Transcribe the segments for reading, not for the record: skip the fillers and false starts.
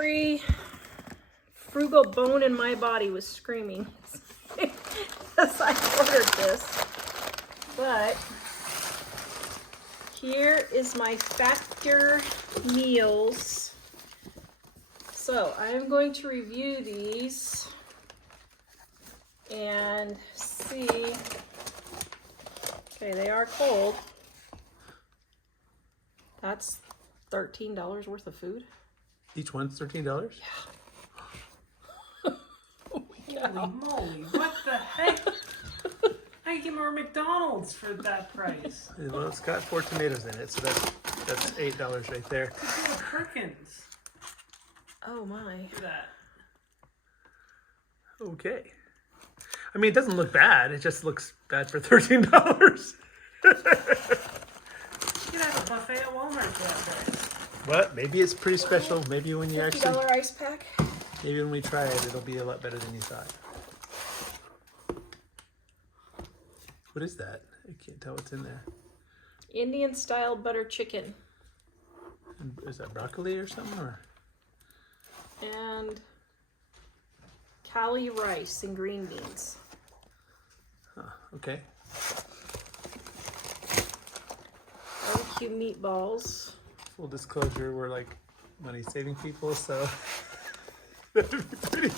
every frugal bone in my body was screaming as I ordered this. But here is my Factor meals. So I am going to review these and see. Okay, they are cold. That's $13 worth of food. Each one's $13? Yeah. Holy moly, what the heck? I get more McDonald's for that price. Well, it's got 4 tomatoes in it, so that's $8 right there. Look at Perkins. Oh my. Look at that. Okay. I mean, it doesn't look bad. It just looks bad for $13. You could have a buffet at Walmart for that price. But maybe it's pretty special. Maybe when you actually, $50 ice pack. maybe when we try it, it'll be a lot better than you thought. What is that? I can't tell what's in there. Indian style butter chicken. Is that broccoli or something? Or? And Cali rice and green beans. Huh, okay. Barbecue meatballs. Full disclosure, we're like money saving people, so that would be pretty.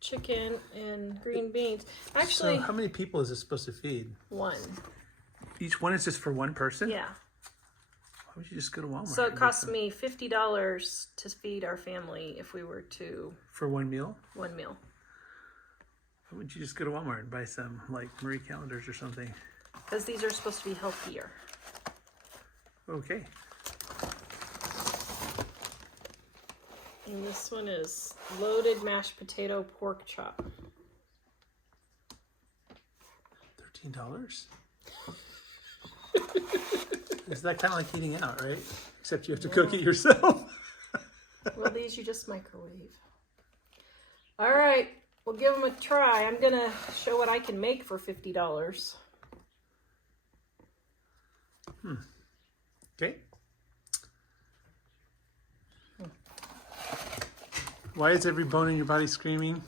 Chicken and green beans. Actually, So how many people is this supposed to feed? one. Each one is just for one person? Yeah. Why would you just go to Walmart? So it and cost get me $50 to feed our family if we were to for one meal? one meal. Why wouldn't you just go to Walmart and buy some like Marie calendars or something? Because these are supposed to be healthier. Okay. And this one is loaded mashed potato pork chop. $13? Is that kind of like eating out, right? Except you have to cook it yourself. Well, these you just microwave. All right, we'll give them a try. I'm gonna show what I can make for $50. Okay. Why is every bone in your body screaming?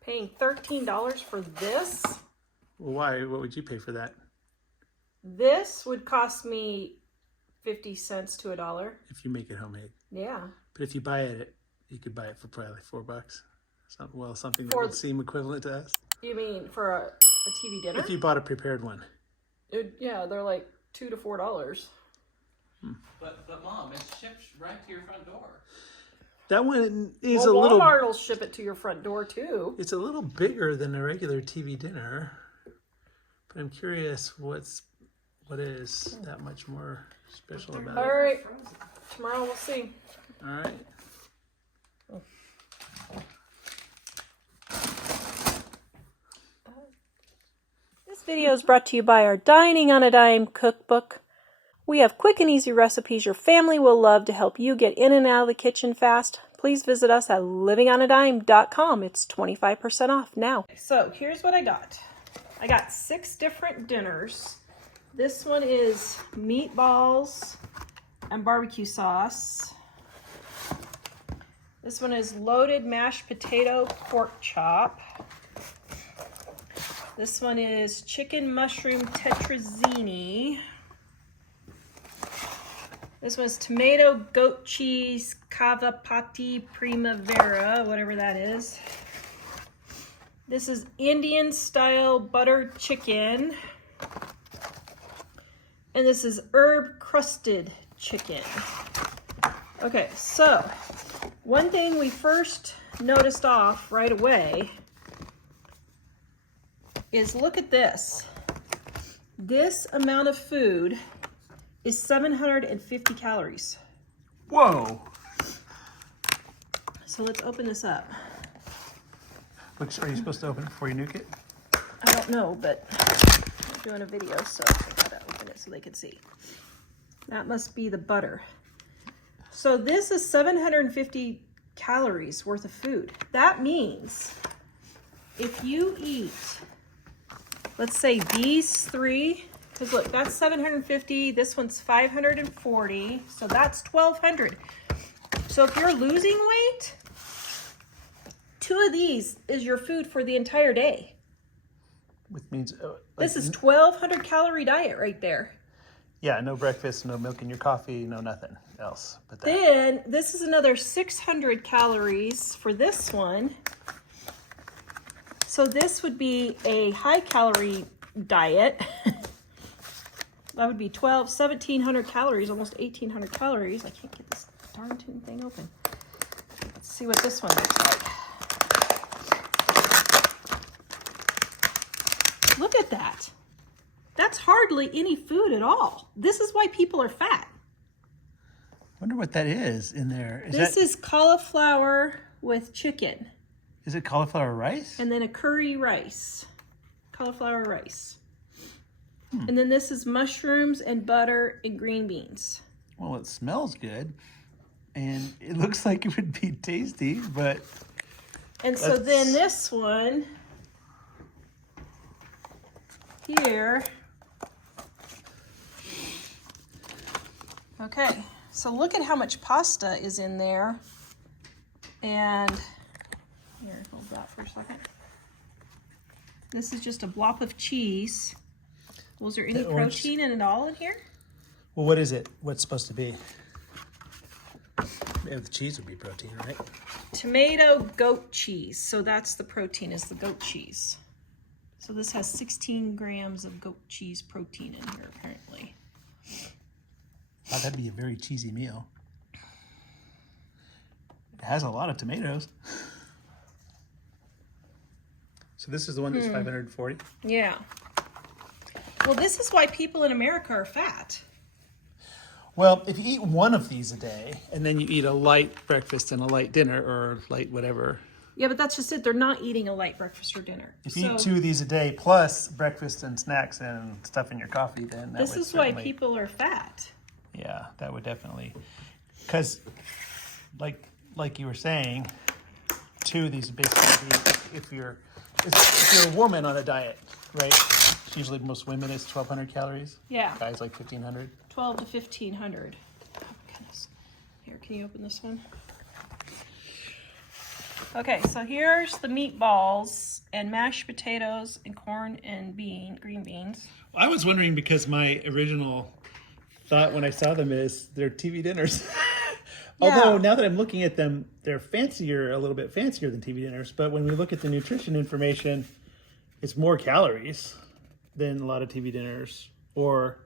Paying $13 for this? Well, why? What would you pay for that? This would cost me 50 cents to $1. If you make it homemade. Yeah. But if you buy it, you could buy it for probably like $4. Something that For- would seem equivalent to us. You mean for a TV dinner? If you bought a prepared one. Yeah, they're like $2 to $4. But Mom, it ships right to your front door. That one is Well, a little. Walmart will ship it to your front door too. It's a little bigger than a regular TV dinner, but I'm curious what is that much more special about All it. right, tomorrow we'll see. All right. This video is brought to you by our Dining on a Dime cookbook. We have quick and easy recipes your family will love to help you get in and out of the kitchen fast. Please visit us at livingonadime.com. It's 25% off now. So here's what I got. I got 6 different dinners. This one is meatballs and barbecue sauce. This one is loaded mashed potato pork chop. This one is chicken mushroom tetrazzini. This one's tomato goat cheese cavapati primavera, whatever that is. This is Indian style buttered chicken. And this is herb crusted chicken. Okay, so one thing we first noticed off right away is look at this. This amount of food is 750 calories. Whoa. So let's open this up. Which are you supposed to open it before you nuke it? I don't know, but I'm doing a video, so I gotta open it so they can see. That must be the butter. So this is 750 calories worth of food. That means if you eat, let's say these 3 Because look, that's 750. This one's 540. So that's 1,200. So if you're losing weight, 2 of these is your food for the entire day. Which means This is 1,200 calorie diet right there. yeah, no breakfast, no milk in your coffee, no nothing else. But that. Then this is another 600 calories for this one. So this would be a high calorie diet. That would be 1,700 calories, almost 1,800 calories. I can't get this darn thing open. Let's see what this one looks like. Look at that. That's hardly any food at all. This is why people are fat. Wonder what that is in there. This is cauliflower with chicken. Is it cauliflower rice? And then a curry rice. Cauliflower rice. And then this is mushrooms and butter and green beans. Well, it smells good. And it looks like it would be tasty, but... And so then this one here. Okay, so look at how much pasta is in there. And here, hold that for a second. This is just a blob of cheese. Was there any protein in it all in here? Well, what is it? What's it supposed to be? Yeah, the cheese would be protein, right? Tomato goat cheese. So that's the protein, is the goat cheese. So this has 16 grams of goat cheese protein in here, apparently. Wow, that'd be a very cheesy meal. It has a lot of tomatoes. So this is the one that's 540? Yeah. Well, this is why people in America are fat. Well, if you eat one of these a day, and then you eat a light breakfast and a light dinner, or light whatever. Yeah, but that's just it. They're not eating a light breakfast or dinner. If you eat 2 of these a day, plus breakfast and snacks and stuff in your coffee, then that This would is why certainly- people are fat. Yeah, that would definitely, because like you were saying, 2 of these would basically be if you're a woman on a diet, right? Usually most women is 1,200 calories. Yeah, Guys like 1,500. 12 to 1,500. Oh, goodness. Here, can you open this one? Okay, so here's the meatballs and mashed potatoes and corn and green beans. I was wondering because my original thought when I saw them is they're TV dinners. Although now that I'm looking at them, they're a little bit fancier than TV dinners. But when we look at the nutrition information, it's more calories than a lot of TV dinners, or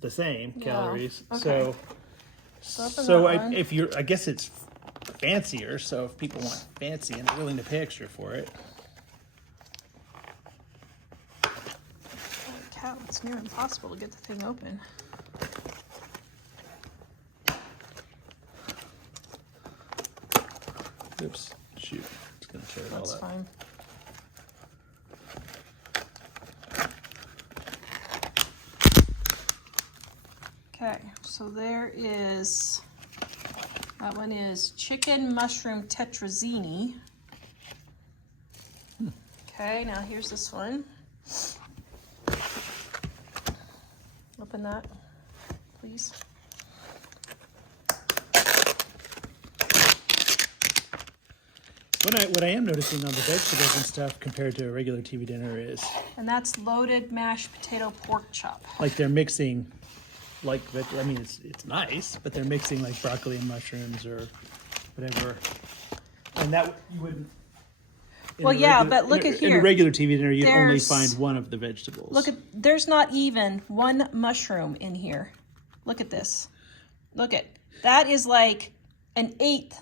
the same calories. Okay. So I guess it's fancier. So if people want fancy and are willing to pay extra for it. Holy cow, it's near impossible to get the thing open. Oops, shoot, it's gonna tear it That's all up. fine. Okay, so there is, that one is chicken mushroom tetrazzini. Okay, now here's this one. Open that, please. What I am noticing on the vegetables and stuff compared to a regular TV dinner is And that's loaded mashed potato pork chop. like they're mixing, I mean it's nice, but they're mixing like broccoli and mushrooms or whatever, and that you wouldn't. Well, yeah, but look at In here. a regular TV dinner, you'd only There's- find one of the vegetables. Look at, there's not even one mushroom in here. Look at this. Look at, that is like 1/8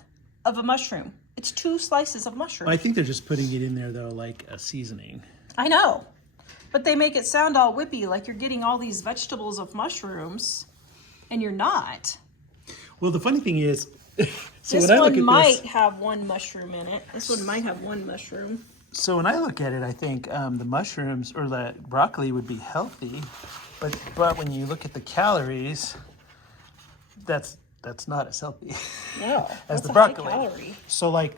of a mushroom. It's 2 slices of mushroom. I think they're just putting it in there though, like a seasoning. I know, but they make it sound all whippy, like you're getting all these vegetables of mushrooms, and you're not. Well, the funny thing is, so This when I look one at might this, have 1 mushroom in it. This one might have 1 mushroom. so when I look at it, I think the mushrooms or the broccoli would be healthy, but when you look at the calories, that's not as healthy No, as that's the a high broccoli. calorie. So like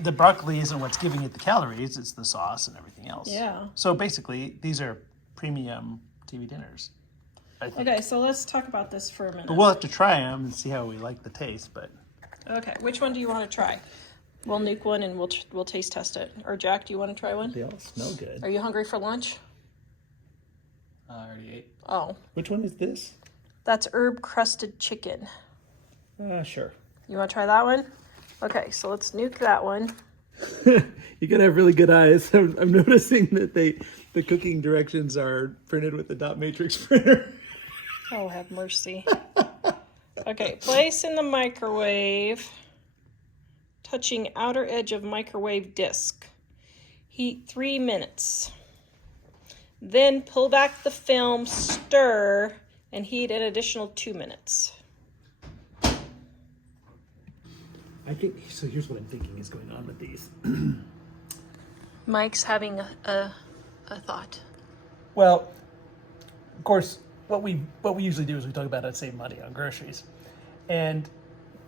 the broccoli isn't what's giving it the calories, it's the sauce and everything else. Yeah. So basically these are premium TV dinners. I think. Okay, so let's talk about this for a minute. But we'll have to try them and see how we like the taste. But Okay, which one do you want to try? We'll nuke one and we'll taste test it. Or Jack, do you want to try one? they all smell good. Are you hungry for lunch? I already ate. Oh, Which one is this? that's herb crusted chicken. Sure. You want to try that one? Okay, so let's nuke that one. You gotta have really good eyes. I'm noticing that the cooking directions are printed with the dot matrix printer. Oh, have mercy. Okay, place in the microwave, touching outer edge of microwave disc. Heat 3 minutes. Then pull back the film, stir, and heat an additional 2 minutes. I think so. Here's what I'm thinking is going on with these. Mike's having a thought. Well, of course, what we usually do is we talk about how to save money on groceries, and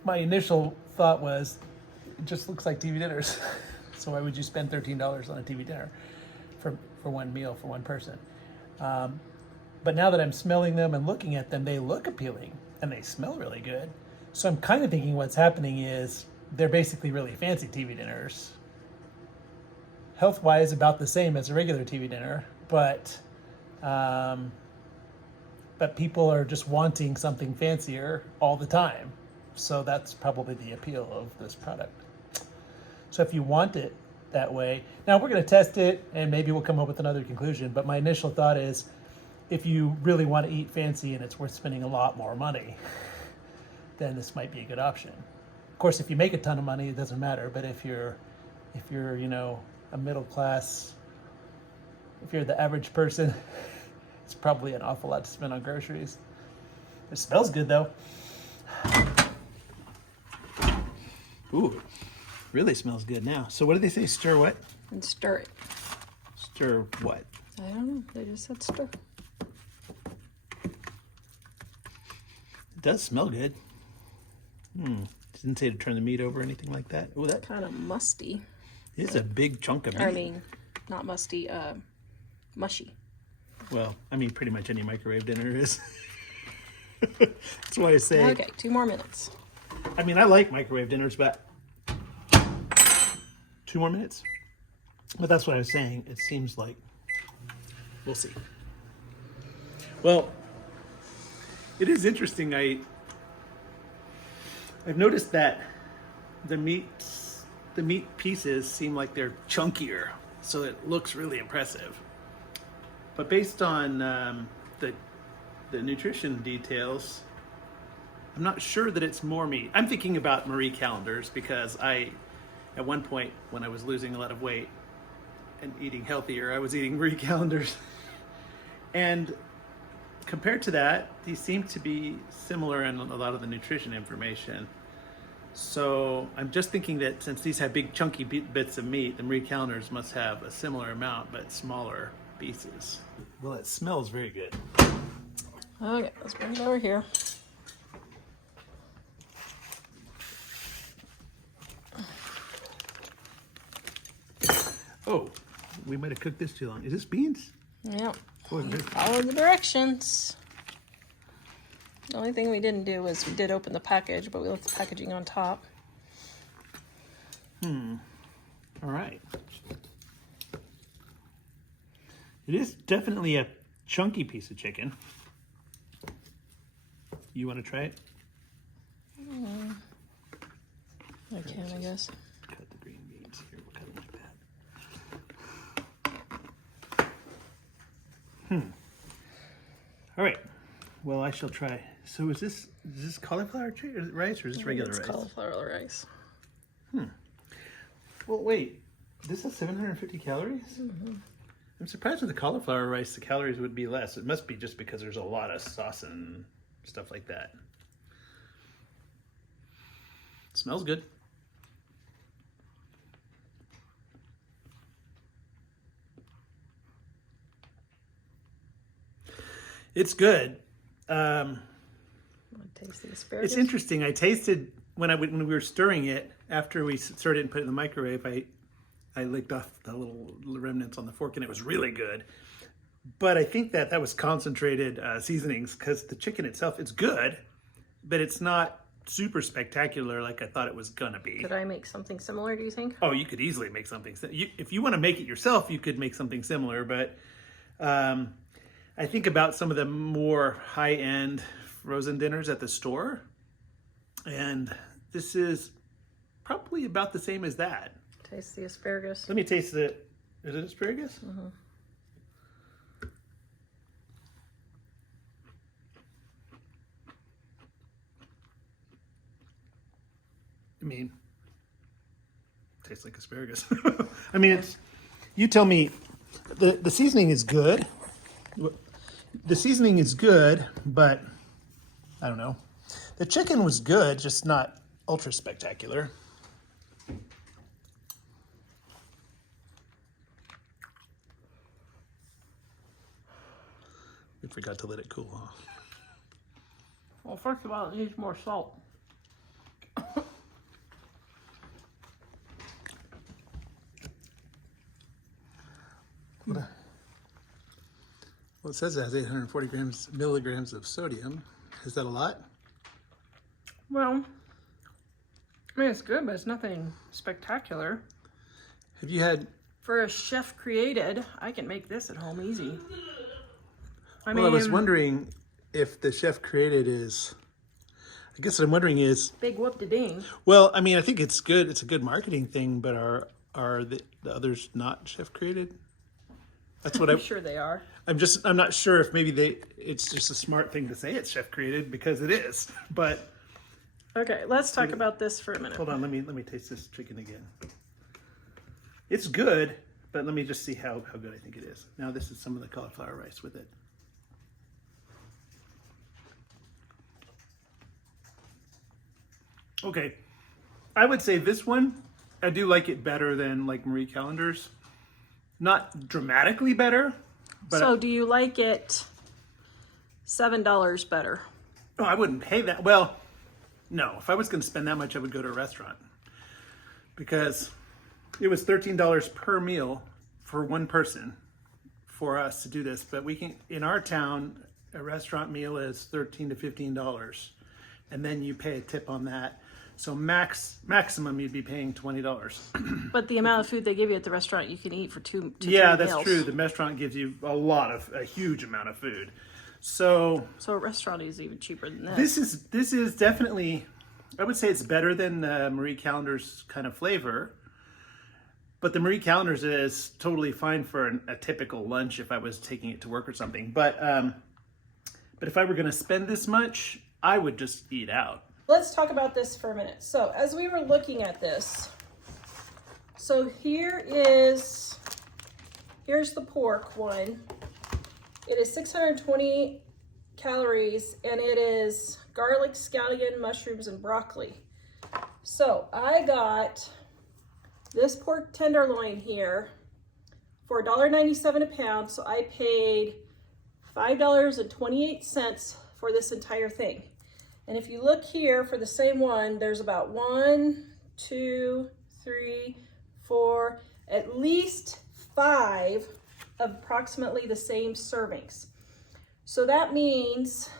my initial thought was, it just looks like TV dinners. So why would you spend $13 on a TV dinner for one meal for one person? But now that I'm smelling them and looking at them, they look appealing and they smell really good. So I'm kind of thinking what's happening is they're basically really fancy TV dinners. Health-wise, about the same as a regular TV dinner, but people are just wanting something fancier all the time. So that's probably the appeal of this product. So if you want it that way, now we're going to test it and maybe we'll come up with another conclusion. But my initial thought is, if you really want to eat fancy and it's worth spending a lot more money, then this might be a good option. Of course, if you make a ton of money, it doesn't matter. But if you're a middle class, if you're the average person, it's probably an awful lot to spend on groceries. It smells good though. Ooh, really smells good now. So what did they say? Stir what? And stir it. Stir what? I don't know. They just said stir. It does smell good. Didn't say to turn the meat over or anything like that. Oh, that Kind of musty. is a big chunk of meat. I mean, not musty, mushy. Well, I mean, pretty much any microwave dinner is. That's why I say. Okay, 2 more minutes. I mean, I like microwave dinners, but 2 more minutes. But that's what I was saying. It seems like we'll see. Well, it is interesting. I've noticed that the meat pieces seem like they're chunkier, so it looks really impressive. But based on the nutrition details, I'm not sure that it's more meat. I'm thinking about Marie calendars because at one point when I was losing a lot of weight and eating healthier, I was eating Marie calendars. And compared to that, these seem to be similar in a lot of the nutrition information. So I'm just thinking that since these have big chunky bits of meat, the Marie calendars must have a similar amount but smaller pieces. Well, it smells very good. Okay, let's bring it over here. Oh, we might have cooked this too long. Is this beans? Yep. Oh, it is. Follow the directions. The only thing we didn't do was we did open the package, but we left the packaging on top. All right. It is definitely a chunky piece of chicken. You want to try it? I can, I guess. Cut the green beans here. We'll cut them like that. All right. Well, I shall try. So is this cauliflower rice or is this regular It's rice? cauliflower rice. Well, wait. This is 750 calories? I'm surprised with the cauliflower rice, the calories would be less. It must be just because there's a lot of sauce and stuff like that. Smells good. It's good. Want to taste the asparagus? It's interesting. I tasted when we were stirring it after we started and put it in the microwave. I licked off the little remnants on the fork, and it was really good. But I think that was concentrated seasonings, because the chicken itself, it's good, but it's not super spectacular like I thought it was gonna be. Could I make something similar, do you think? Oh, you could easily make something. If you want to make it yourself, you could make something similar. But I think about some of the more high-end frozen dinners at the store, and this is probably about the same as that. Taste the asparagus. Let me taste it. Is it asparagus? Mm-hmm. I mean, tastes like asparagus. I mean, it's, you tell me, the seasoning is good. The seasoning is good, but I don't know. The chicken was good, just not ultra spectacular. We forgot to let it cool off. Well, first of all, it needs more salt. Well, it says it has 840 milligrams of sodium. Is that a lot? Well, I mean, it's good, but it's nothing spectacular. Have you had... For a chef created, I can make this at home easy. I was wondering if the chef created is... I guess what I'm wondering is... Big whoop-de-ding. Well, I mean, I think it's good. It's a good marketing thing, but are the others not chef created? That's what I'm sure they are. I'm not sure if maybe it's just a smart thing to say it's chef created, because it is. But Okay, let's talk about this for a minute. hold on, let me taste this chicken again. It's good, but let me just see how good I think it is. Now this is some of the cauliflower rice with it. Okay, I would say this one, I do like it better than like Marie Callender's. Not dramatically better, but So do you like it $7 better? oh, I wouldn't pay that. Well, no, if I was going to spend that much, I would go to a restaurant, because it was $13 per meal for one person for us to do this. But we can, in our town, a restaurant meal is $13 to $15, and then you pay a tip on that. So maximum you'd be paying $20. But the amount of food they give you at the restaurant, you can eat for two to Yeah, 3 that's meals. true. The restaurant gives you a huge amount of food. So So a restaurant is even cheaper than this. this is definitely, I would say it's better than Marie Callender's kind of flavor. But the Marie Callender's is totally fine for a typical lunch if I was taking it to work or something. But if I were going to spend this much, I would just eat out. Let's talk about this for a minute. So as we were looking at this, so here's the pork one. It is 620 calories, and it is garlic, scallion, mushrooms, and broccoli. So I got this pork tenderloin here for $1.97 a pound. So I paid $5.28 for this entire thing. And if you look here for the same one, there's about 1, 2, 3, 4, at least 5 of approximately the same servings. So that means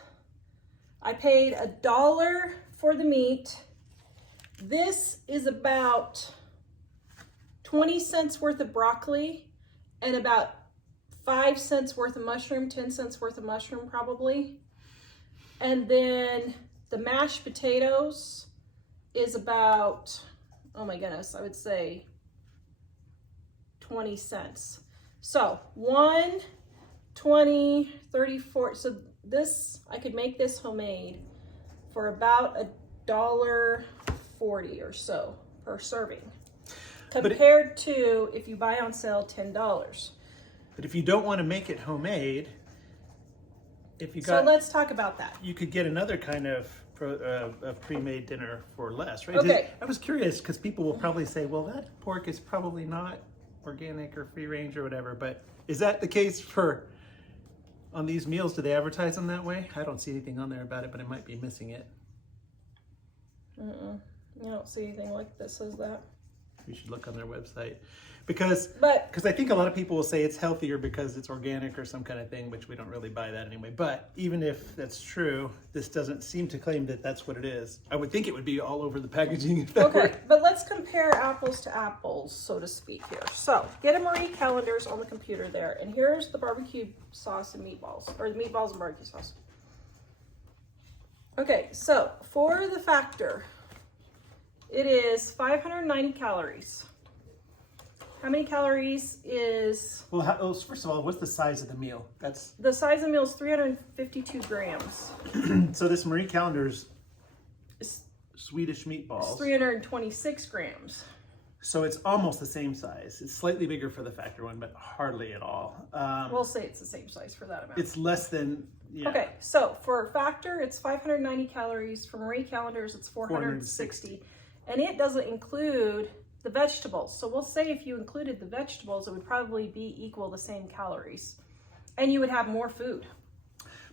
I paid $1 for the meat. This is about 20 cents worth of broccoli and about 5 cents worth of mushroom, 10 cents worth of mushroom probably. And then the mashed potatoes is about, oh my goodness, I would say 20 cents. So 1, 20, 34. So this, I could make this homemade for about $1.40 or so per serving. Compared to if you buy on sale $10. But if you don't want to make it homemade, if you So let's talk about that. you could get another kind of a pre-made dinner for less, right? Okay. I was curious because people will probably say, well, that pork is probably not organic or free range or whatever, but is that the case on these meals? Do they advertise them that way? I don't see anything on there about it, but I might be missing it. I don't see anything like this says that. You should look on their website. Because But I think a lot of people will say it's healthier because it's organic or some kind of thing, which we don't really buy that anyway. But even if that's true, this doesn't seem to claim that that's what it is. I would think it would be all over the packaging. If that were. okay, but let's compare apples to apples, so to speak here. So get a Marie Callender's on the computer there, and here's the barbecue sauce and meatballs, or the meatballs and barbecue sauce. Okay, so for the Factor, it is 590 calories. How many calories is... Well, first of all, what's the size of the meal? That's The size of the meal is 352 grams. so this Marie Callender's It's, Swedish meatballs. it's 326 grams. So it's almost the same size. It's slightly bigger for the Factor one, but hardly at all. We'll say it's the same size for that amount. It's less than, yeah. Okay, so for Factor, it's 590 calories. For Marie Callender's, it's 460. And it doesn't include the vegetables. So we'll say if you included the vegetables, it would probably be equal the same calories. And you would have more food.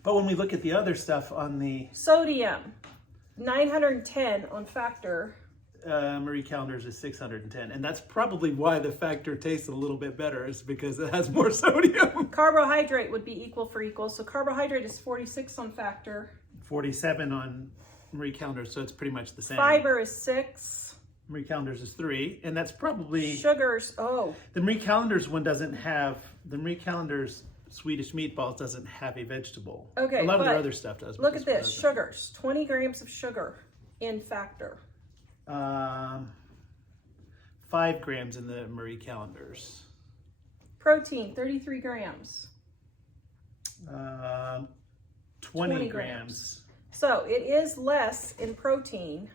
But when we look at the other stuff on the Sodium, 910 on Factor. Marie Callender's is 610. And that's probably why the Factor tastes a little bit better, is because it has more sodium. Carbohydrate would be equal for equal. So carbohydrate is 46 on Factor. 47 on Marie Callender's, so it's pretty much the same. Fiber is 6. Marie Callender's is 3, and that's probably... Sugars, oh. The Marie Callender's one doesn't have... The Marie Callender's Swedish meatballs doesn't have a vegetable. Okay, a lot of their but other stuff does. but Look at one this, doesn't. sugars. 20 grams of sugar in Factor. 5 grams in the Marie Callender's. Protein, 33 grams. 20 grams. So it is less in protein,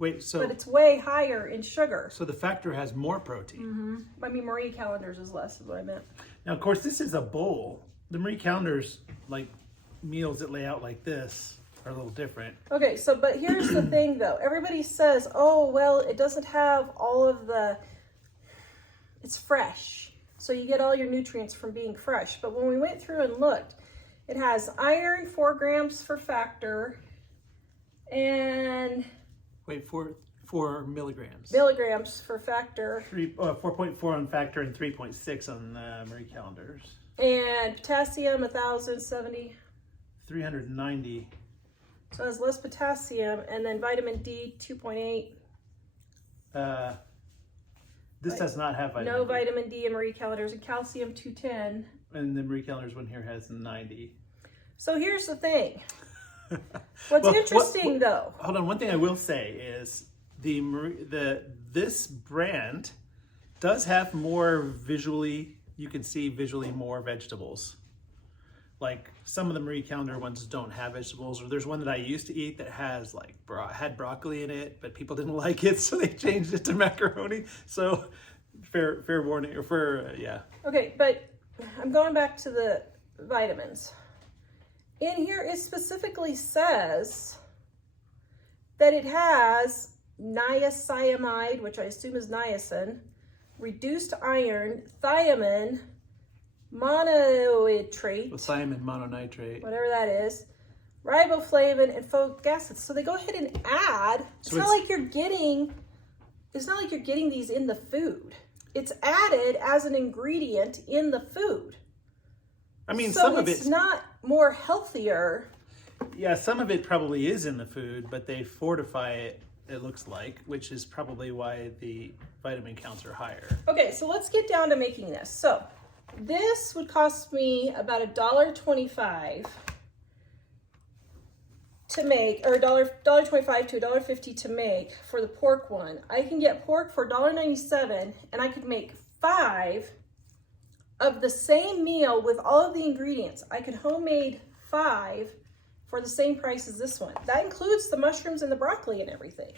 Wait, so but it's way higher in sugar. the Factor has more protein. I mean, Marie Callender's is less, is what I meant. Now, of course, this is a bowl. The Marie Callender's, like, meals that lay out like this are a little different. Okay, so, but here's the thing though. Everybody says, oh, well, it doesn't have all of the, it's fresh. So you get all your nutrients from being fresh. But when we went through and looked, it has iron, 4 grams for Factor, and Wait, 4 milligrams. milligrams for Factor, 4.4 on Factor and 3.6 on Marie Callender's. and potassium, 1,070. 390. So it has less potassium, and then vitamin D, 2.8. This does not have vitamin No D. vitamin D in Marie Callender's, and calcium, 210. And the Marie Callender's one here has 90. So here's the thing. What's Well, interesting though, Hold on, one thing I will say is this brand does have more visually, you can see visually more vegetables. Like some of the Marie Callender ones don't have vegetables, or there's one that I used to eat that has like had broccoli in it, but people didn't like it, so they changed it to macaroni. So fair warning, or yeah. okay, but I'm going back to the vitamins. In here, it specifically says that it has niacinamide, which I assume is niacin, reduced iron, thiamine, monoitrate, Thiamine mononitrate. whatever that is, riboflavin, and folic acid. So they go ahead and add. It's not like you're getting these in the food. It's added as an ingredient in the food. I mean, So some of it's it's not more healthier. yeah, some of it probably is in the food, but they fortify it. It looks like, which is probably why the vitamin counts are higher. Okay, so let's get down to making this. So this would cost me about $1.25 to make, or $1.25 to $1.50 to make for the pork one. I can get pork for $1.97, and I could make 5 of the same meal with all of the ingredients. I could homemade 5 for the same price as this one. That includes the mushrooms and the broccoli and everything.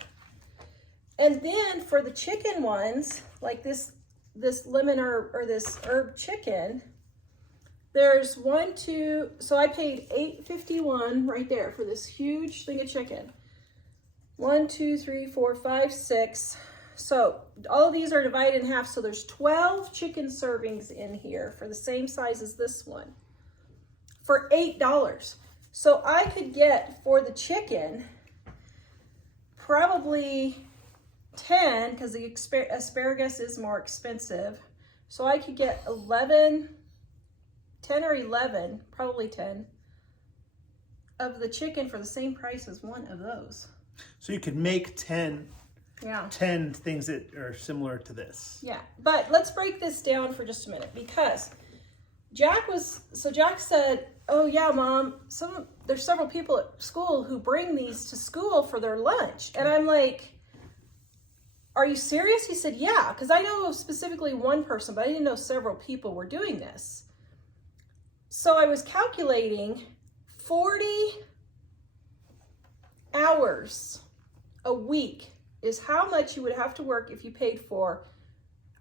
And then for the chicken ones, like this lemon or this herb chicken, there's 1, 2, so I paid $8.51 right there for this huge thing of chicken. 1, 2, 3, 4, 5, 6. So all of these are divided in half. So there's 12 chicken servings in here for the same size as this one for $8. So I could get for the chicken probably 10, because the asparagus is more expensive. So I could get 10 or 11, probably 10, of the chicken for the same price as one of those. So you could make 10 Yeah. 10 things that are similar to this. Yeah, but let's break this down for just a minute, because Jack said, oh yeah, Mom, there's several people at school who bring these to school for their lunch. And I'm like, are you serious? He said, yeah, because I know of specifically one person, but I didn't know several people were doing this. So I was calculating 40 hours a week is how much you would have to work if you paid for,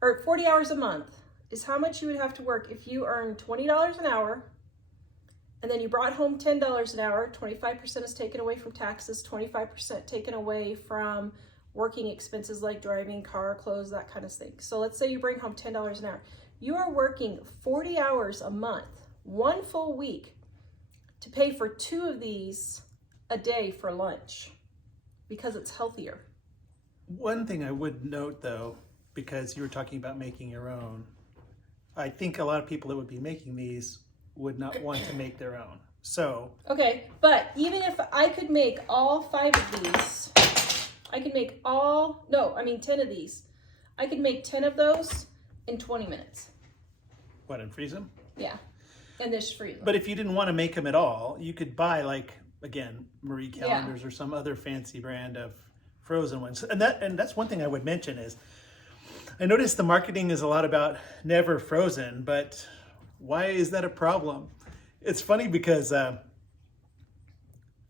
or 40 hours a month is how much you would have to work if you earned $20 an hour, and then you brought home $10 an hour. 25% is taken away from taxes, 25% taken away from working expenses like driving, car, clothes, that kind of thing. So let's say you bring home $10 an hour. You are working 40 hours a month, one full week, to pay for 2 of these a day for lunch, because it's healthier. One thing I would note, though, because you were talking about making your own, I think a lot of people that would be making these would not want to make their own. So Okay, but even if I could make all 5 of these, I could make 10 of these. I could make 10 of those in 20 minutes. what, and freeze them? Yeah, and just freeze them. But if you didn't want to make them at all, you could buy, like, again, Marie Callender's or some other fancy brand of frozen ones. And that's one thing I would mention is, I noticed the marketing is a lot about never frozen, but why is that a problem? It's funny because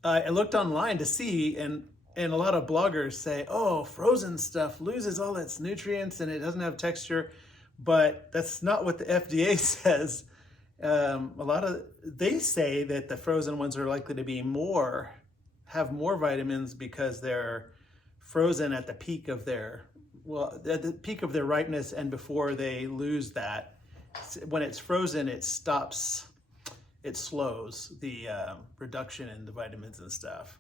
I looked online to see, and a lot of bloggers say, oh, frozen stuff loses all its nutrients and it doesn't have texture, but that's not what the FDA says. They say that the frozen ones are likely to be have more vitamins because they're frozen at the peak of their ripeness, and before they lose that. When it's frozen, it slows the reduction in the vitamins and stuff.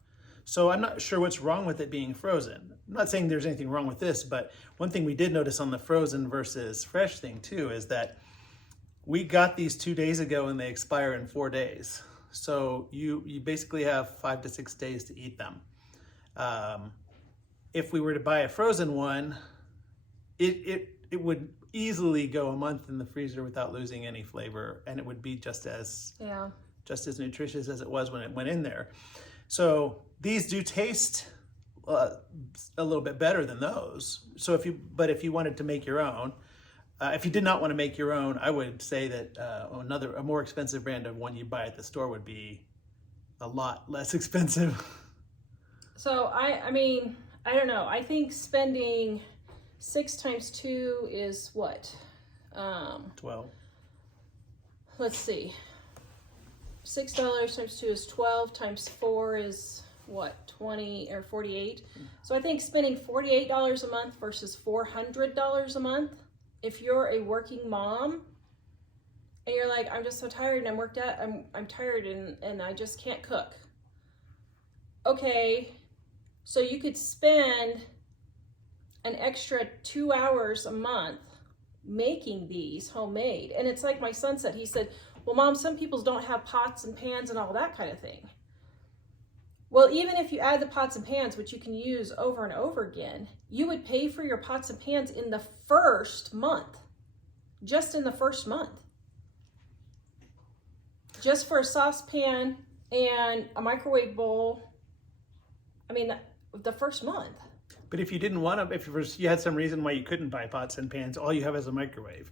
So I'm not sure what's wrong with it being frozen. I'm not saying there's anything wrong with this, but one thing we did notice on the frozen versus fresh thing too is that we got these 2 days ago and they expire in 4 days. So you basically have 5 to 6 days to eat them. If we were to buy a frozen one, it would easily go a month in the freezer without losing any flavor, and it would be just as nutritious as it was when it went in there. So these do taste a little bit better than those. So if you wanted to make your own, if you did not want to make your own, I would say that a more expensive brand of one you buy at the store would be a lot less expensive. So I mean, I don't know. I think spending 6 times 2 is what? 12. Let's see. $6 times 2 is 12, times 4 is what? 20 or 48. So I think spending $48 a month versus $400 a month, if you're a working mom and you're like, I'm just so tired and I'm tired and I just can't cook. Okay, so you could spend an extra 2 hours a month making these homemade. And it's like my son said, he said, well, Mom, some people don't have pots and pans and all that kind of thing. Well, even if you add the pots and pans, which you can use over and over again, you would pay for your pots and pans in the first month, just in the first month. Just for a saucepan and a microwave bowl, I mean, the first month. But if you didn't want to, if you had some reason why you couldn't buy pots and pans, all you have is a microwave.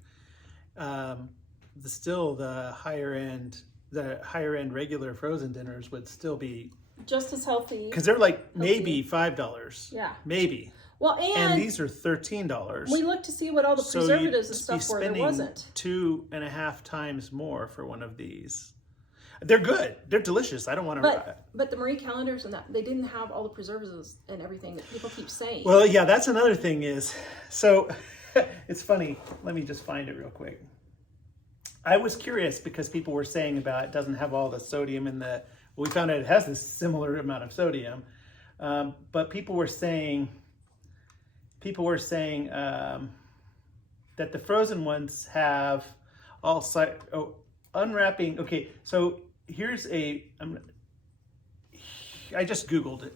The higher end regular frozen dinners would still be just as healthy, because they're like maybe $5. Yeah, maybe. Well, and these are $13. We looked to see what all the preservatives and stuff were. There wasn't. 2.5 times more for one of these. They're good. They're delicious. I don't want to. But the Marie Callender's and that, they didn't have all the preservatives and everything that people keep saying. Well, yeah, that's another thing is, so it's funny. Let me just find it real quick. I was curious because people were saying about it doesn't have all the sodium in the, well, we found out it has this similar amount of sodium. But people were saying, people were saying that the frozen ones have all unwrapping. Okay, so here's I just Googled it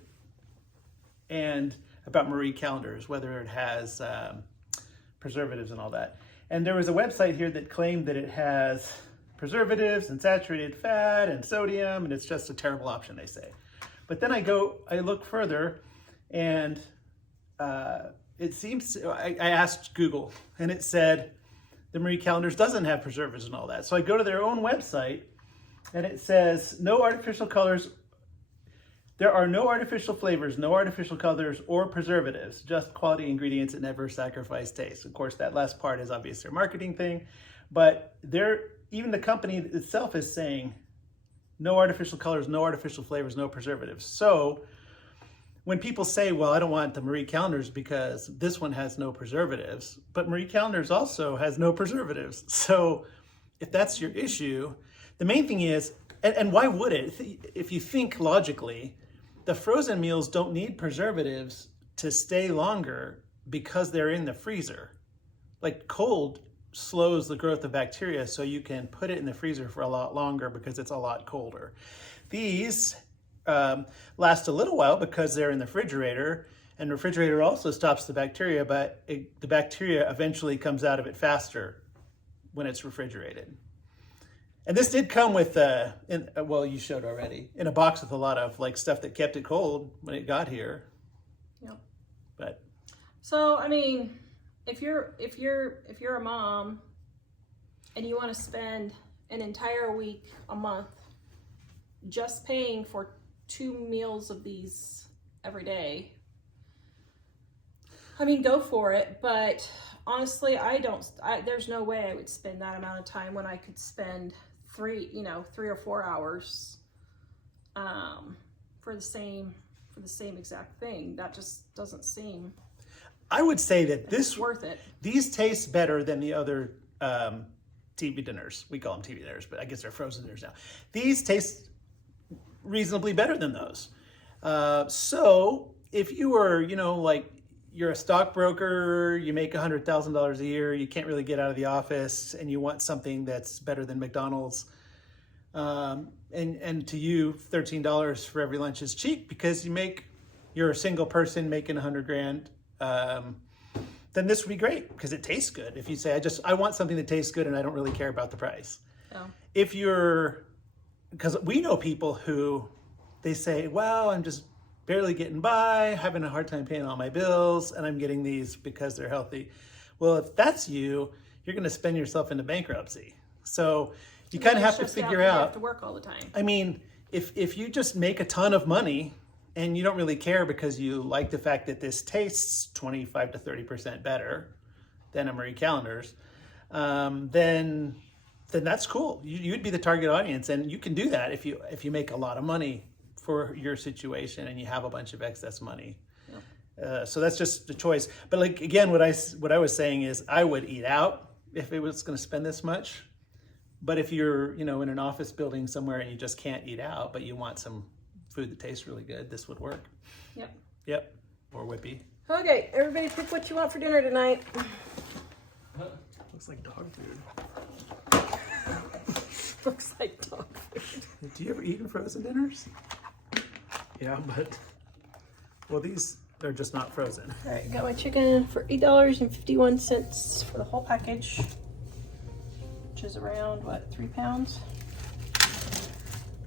and about Marie calendars, whether it has preservatives and all that. And there was a website here that claimed that it has preservatives and saturated fat and sodium, and it's just a terrible option, they say. But then I look further, and it seems, I asked Google, and it said the Marie calendars doesn't have preservatives and all that. So I go to their own website, and it says no artificial colors. There are no artificial flavors, no artificial colors or preservatives, just quality ingredients that never sacrifice taste. Of course, that last part is obviously a marketing thing, but even the company itself is saying no artificial colors, no artificial flavors, no preservatives. So when people say, well, I don't want the Marie calendars because this one has no preservatives, but Marie calendars also has no preservatives. So if that's your issue, the main thing is, and why would it? If you think logically, the frozen meals don't need preservatives to stay longer because they're in the freezer. Like cold slows the growth of bacteria, so you can put it in the freezer for a lot longer because it's a lot colder. These last a little while because they're in the refrigerator, and refrigerator also stops the bacteria, but the bacteria eventually comes out of it faster when it's refrigerated. And this did come with, well, you showed already, in a box with a lot of like stuff that kept it cold when it got here. Yep. But so, I mean, if you're a mom and you want to spend an entire week, a month, just paying for 2 meals of these every day, I mean, go for it. But honestly, there's no way I would spend that amount of time when I could spend 3 or 4 hours for the same exact thing. That just doesn't seem, I would say that this worth it. These taste better than the other TV dinners. We call them TV dinners, but I guess they're frozen dinners now. These taste reasonably better than those. So if you were, like you're a stockbroker, you make $100,000 a year, you can't really get out of the office, and you want something that's better than McDonald's, and to you, $13 for every lunch is cheap because you're a single person making $100,000. Then this would be great because it tastes good. If you say, I want something that tastes good and I don't really care about the price. Oh. Because we know people who, they say, well, I'm just barely getting by, having a hard time paying all my bills, and I'm getting these because they're healthy. Well, if that's you're going to spend yourself into bankruptcy. So you kind of have to figure out. You have to work all the time. I mean, if you just make a ton of money and you don't really care because you like the fact that this tastes 25 to 30% better than a Marie calendars, then that's cool. You'd be the target audience, and you can do that if you make a lot of money for your situation and you have a bunch of excess money. Yep. So that's just the choice. But like, again, what I was saying is I would eat out if it was going to spend this much. But if you're, in an office building somewhere and you just can't eat out, but you want some food that tastes really good, this would work. Yep. Or whippy. Okay, everybody pick what you want for dinner tonight. Looks like dog food. Looks like dog food. Do you ever eat in frozen dinners? Yeah, well, these are just not frozen. All right, got my chicken for $8.51 for the whole package, which is around, 3 pounds?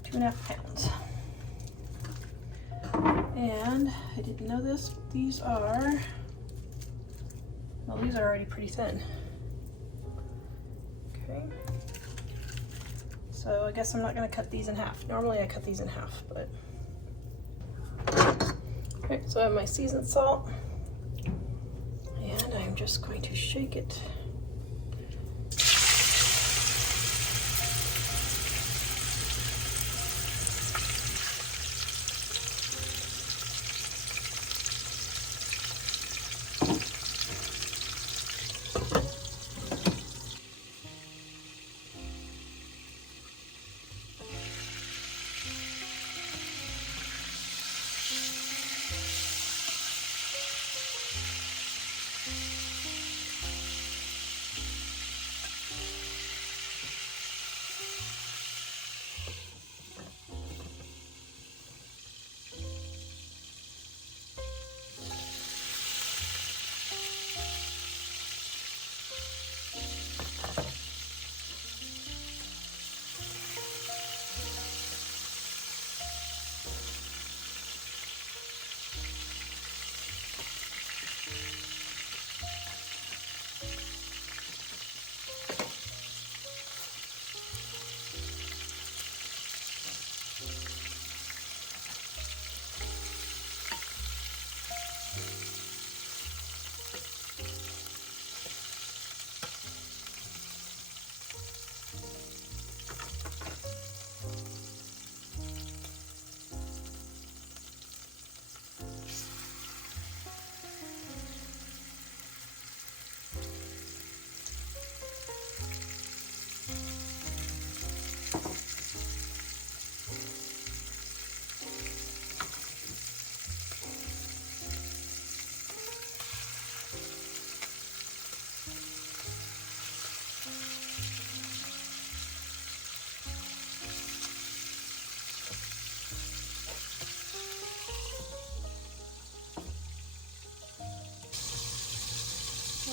2.5 pounds. And I didn't know this, but these are already pretty thin. Okay. So I guess I'm not gonna cut these in half. Normally I cut these in half, but. Okay, so I have my seasoned salt, and I'm just going to shake it.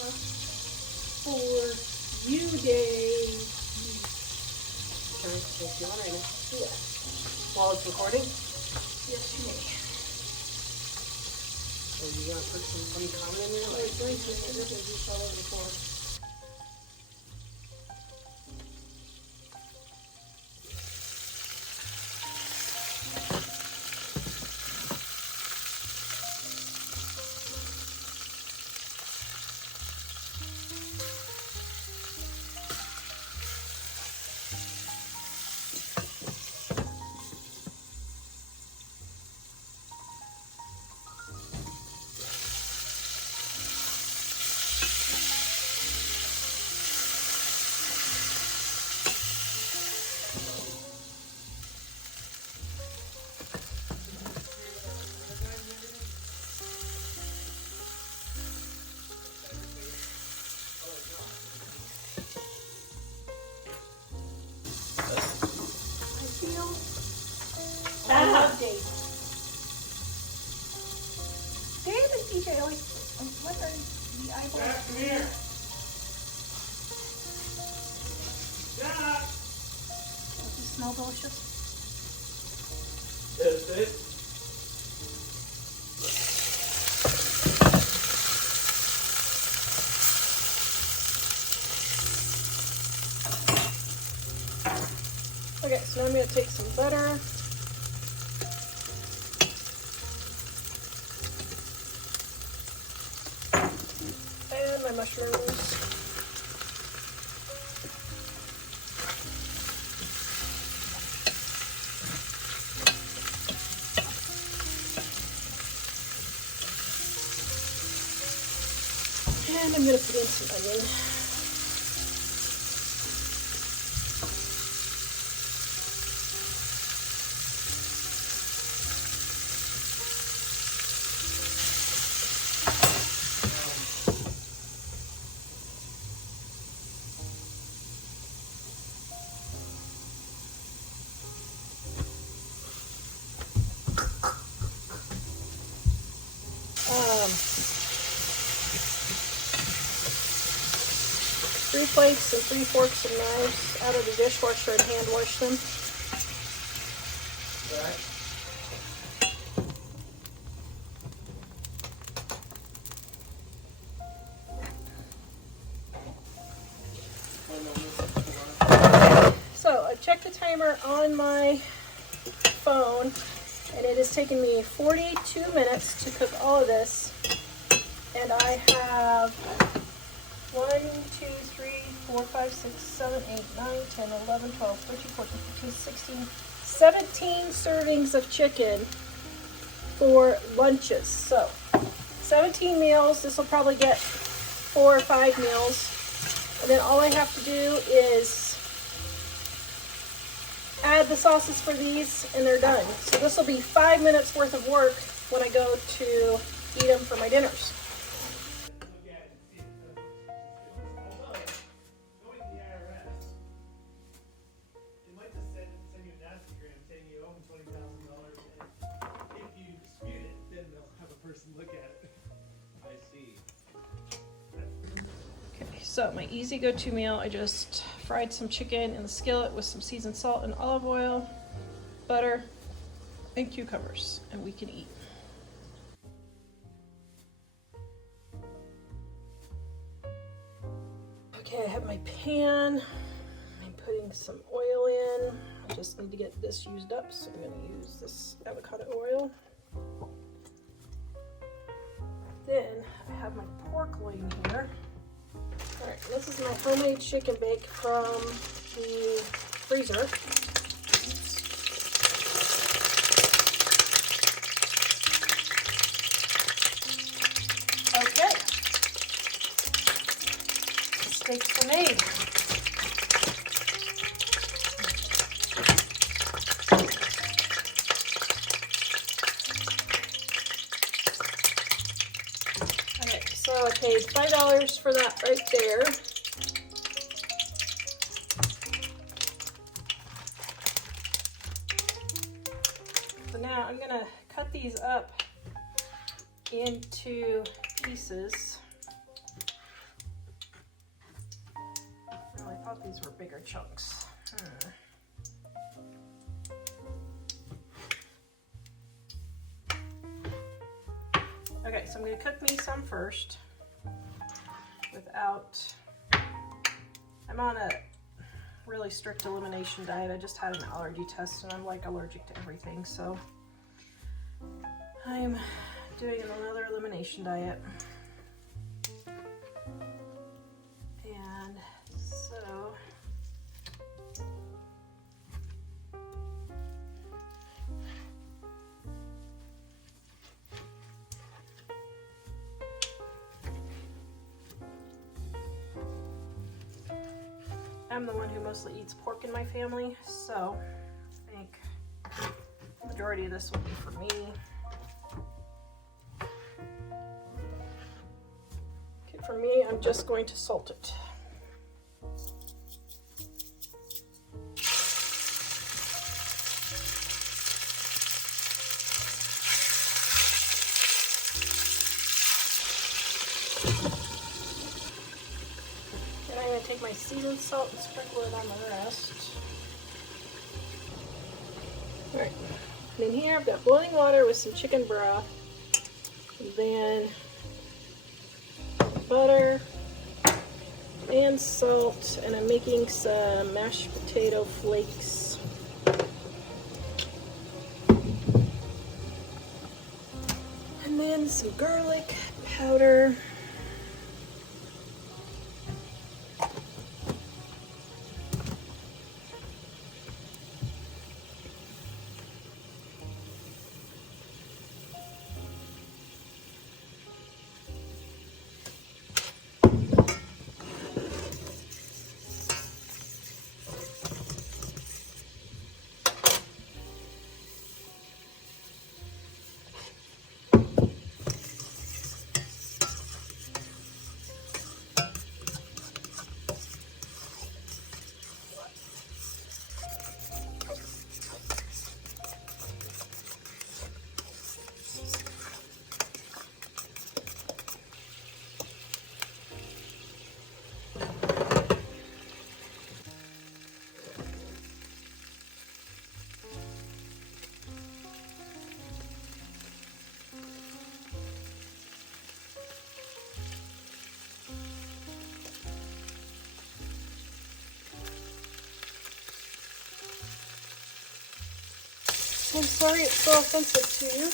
for you, Dave. Can I take you on right now? Yeah. While it's recording? Yes, you may. Or you gonna put some comment in there? Like, wait, just a little bit all over the floor. I love Dave. Dave and DJ always, what are the eyeballs? Jack, come here. Jack. Does it smell delicious? Is it? Okay, so now I'm going to take some butter. And my mushrooms. And I'm going to put in some onion. Three plates and 3 forks and knives out of the dishwasher and hand wash them. So I checked the timer on my phone and it has taken me 42 minutes to cook all of this. And I have 1, 2, 3, 4, 5, 6, 7, 8, 9, 10, 11, 12, 13, 14, 15, 16, 17 servings of chicken for lunches. So 17 meals. This will probably get 4 or 5 meals. And then all I have to do is add the sauces for these and they're done. So this will be 5 minutes worth of work when I go to eat them for my dinners. Look at it. I see. Okay, so my easy go-to meal, I just fried some chicken in the skillet with some seasoned salt and olive oil, butter, and cucumbers, and we can eat. Okay, I have my pan. I'm putting some oil in. I just need to get this used up, so I'm going to use this avocado oil. Then I have my pork loin here. Alright, this is my homemade chicken bake from the freezer. Okay. The steaks are made. So I paid $5 for that right there. So now I'm gonna cut these up into pieces. thought these were bigger chunks. Okay, so I'm going to cook me some first without, I'm on a really strict elimination diet. I just had an allergy test and I'm like allergic to everything, so I'm doing another elimination diet. And so I'm the one who mostly eats pork in my family, so I think the majority of this will be for me. Okay, for me, I'm just going to salt it. I'm going to take my seasoned salt and sprinkle it on the rest. Alright, and in here I've got boiling water with some chicken broth, and then butter and salt, and I'm making some mashed potato flakes. And then some garlic powder. I'm sorry it's so offensive to you.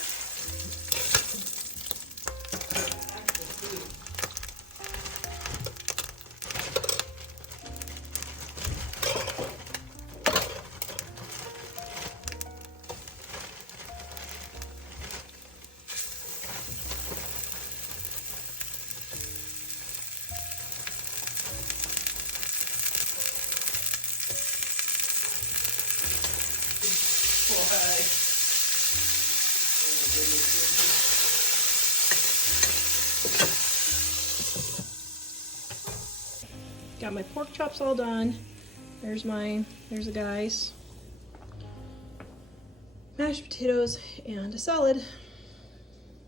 Got my pork chops all done. There's the guys. Mashed potatoes and a salad.